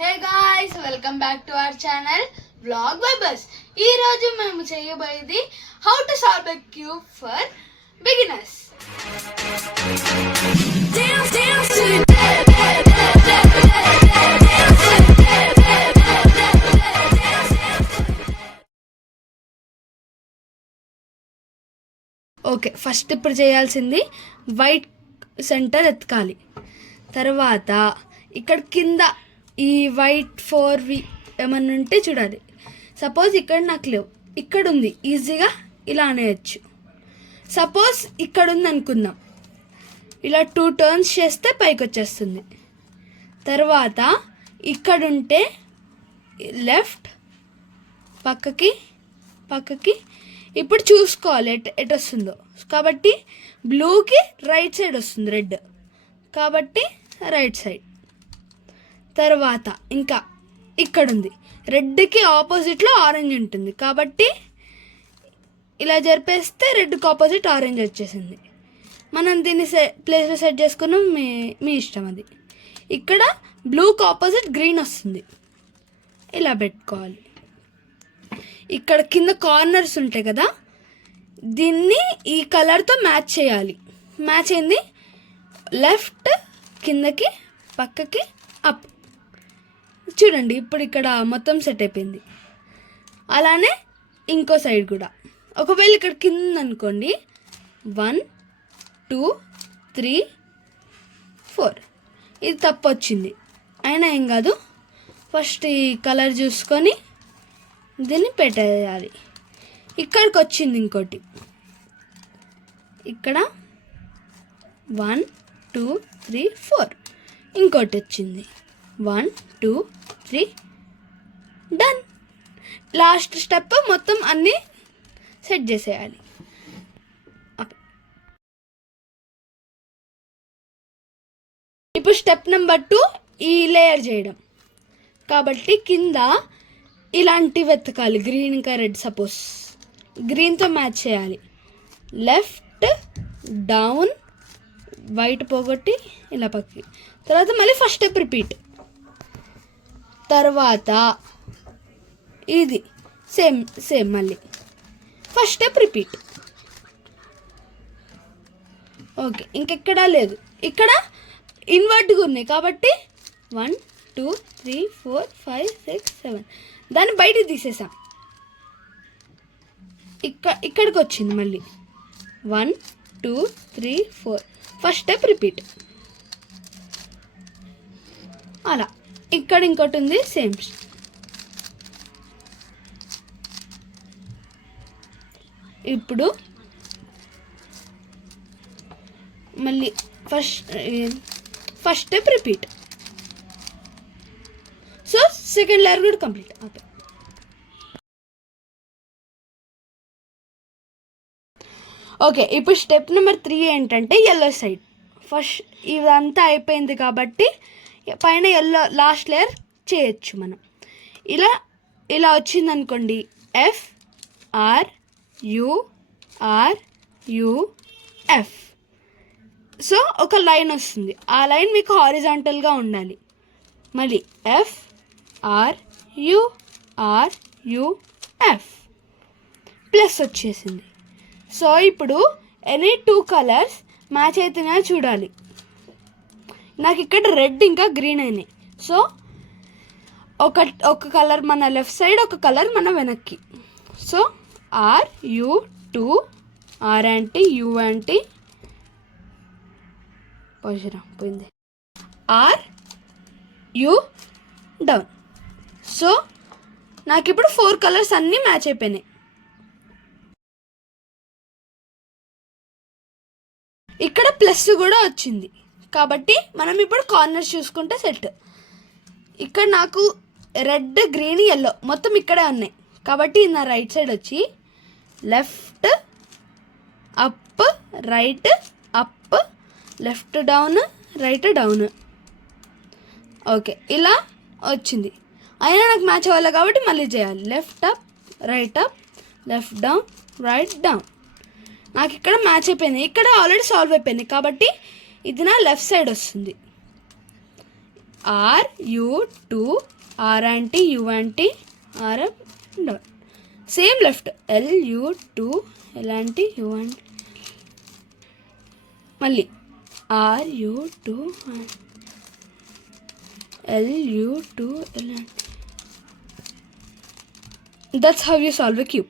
Hey guys, welcome back to our channel Vlog by Bus. ఈ రోజు మేము చేయబోయేది how to solve a cube for beginners. Okay, first ఇప్పుడు చేయాల్సింది white centre ఎత్తుకాలి. తర్వాత ఇక్కడ కింద ఈ వైట్ 4V ఏమన్నా ఉంటే చూడాలి. సపోజ్ ఇక్కడ నాకు లేవు, ఇక్కడ ఉంది, ఈజీగా ఇలా అనేయచ్చు. సపోజ్ ఇక్కడ ఉంది అనుకుందాం, ఇలా 2 టర్న్స్ చేస్తే పైకి వచ్చేస్తుంది. తర్వాత ఇక్కడ ఉంటే లెఫ్ట్ పక్కకి ఇప్పుడు చూసుకోవాలి ఎటు వస్తుందో. కాబట్టి బ్లూకి రైట్ సైడ్ వస్తుంది, రెడ్ కాబట్టి రైట్ సైడ్. తర్వాత ఇంకా ఇక్కడ ఉంది, రెడ్కి ఆపోజిట్లో ఆరెంజ్ ఉంటుంది కాబట్టి ఇలా జరిపేస్తే రెడ్కి ఆపోజిట్ ఆరెంజ్ వచ్చేసింది. మనం దీన్ని ప్లేస్లో సెట్ చేసుకున్నాం, మీ ఇష్టం అది. ఇక్కడ బ్లూకి ఆపోజిట్ గ్రీన్ వస్తుంది, ఇలా పెట్టుకోవాలి. ఇక్కడ కింద కార్నర్స్ ఉంటాయి కదా, దీన్ని ఈ కలర్తో మ్యాచ్ చేయాలి. మ్యాచ్ అయింది, లెఫ్ట్ కిందకి పక్కకి అప్. చూడండి ఇప్పుడు ఇక్కడ మొత్తం సెట్ అయిపోయింది. అలానే ఇంకో సైడ్ కూడా. ఒకవేళ ఇక్కడ కింద అనుకోండి 1 2 3 4, ఇది తప్పు వచ్చింది, అయినా ఏం కాదు. ఫస్ట్ ఈ కలర్ చూసుకొని దీన్ని పెట్టేయాలి. ఇక్కడికి వచ్చింది ఇంకోటి, ఇక్కడ 1 2 3 4, ఇంకోటి వచ్చింది 1 2 3, డన్. లాస్ట్ స్టెప్ మొత్తం అన్నీ సెట్ చేసేయాలి. ఇప్పుడు స్టెప్ నెంబర్ 2 ఈ లేయర్ చేయడం. కాబట్టి కింద ఇలాంటి వెతకాలి, గ్రీన్ ఇంకా రెడ్. సపోజ్ గ్రీన్తో మ్యాచ్ చేయాలి. లెఫ్ట్ డౌన్, వైట్ పోగొట్టి ఇలా పక్కకి. తర్వాత మళ్ళీ ఫస్ట్ స్టెప్ రిపీట్. తర్వాత ఇది సేమ్ మళ్ళీ ఫస్ట్ స్టెప్ రిపీట్. ఓకే, ఇంకెక్కడా లేదు. ఇక్కడ ఇన్వర్ట్గా ఉన్నాయి కాబట్టి 1 2 3 4 5 6 7, దాన్ని బయటికి తీసేసాం. ఇక్కడికి వచ్చింది మళ్ళీ 1 2 3 4, ఫస్ట్ స్టెప్ రిపీట్. అలా ఇక్కడ ఇంకోటి ఉంది సేమ్. ఇప్పుడు మళ్ళీ first step repeat. So second layer కూడా కంప్లీట్. ఓకే, ఇప్పుడు స్టెప్ నెంబర్ 3 ఏంటంటే ఎల్లో సైడ్. ఫస్ట్ ఇదంతా అయిపోయింది కాబట్టి పైన ఎల్లో లాస్ట్ లేయర్ చేయొచ్చు మనం. ఇలా వచ్చిందనుకోండి, FRUF. సో ఒక లైన్ వస్తుంది, ఆ లైన్ మీకు హారిజాంటల్గా ఉండాలి. మళ్ళీ FRUF ప్లస్ వచ్చేసింది. సో ఇప్పుడు ఎనీ 2 కలర్స్ మ్యాచ్ అవుతున్నాయో చూడాలి. నాకు ఇక్కడ రెడ్ ఇంకా గ్రీన్ అయినాయి. సో ఒక కలర్ మన లెఫ్ట్ సైడ్, ఒక కలర్ మన వెనక్కి. So RU2, R anti, U anti, పోయింది, RU డౌన్. సో నాకు ఇప్పుడు 4 కలర్స్ అన్నీ మ్యాచ్ అయిపోయినాయి. ఇక్కడ ప్లస్ కూడా వచ్చింది కాబట్టి మనం ఇప్పుడు కార్నర్స్ చూసుకుంటే సెట్. ఇక్కడ నాకు రెడ్ గ్రీన్ ఎల్లో మొత్తం ఇక్కడే ఉన్నాయి కాబట్టి నా రైట్ సైడ్ వచ్చి left up, right up, left down, right down. Okay, ఇలా వచ్చింది. అయినా నాకు మ్యాచ్ అవ్వాలి కాబట్టి మళ్ళీ చేయాలి. Left up, right up, left down, right down. నాకు ఇక్కడ మ్యాచ్ అయిపోయింది, ఇక్కడ ఆల్రెడీ సాల్వ్ అయిపోయింది కాబట్టి ఇది నా లెఫ్ట్ సైడ్ వస్తుంది. R U 2 R anti U anti R down. Same left L U 2 L anti U anti మళ్ళీ R U 2 L U 2 L anti. That's how you solve a cube.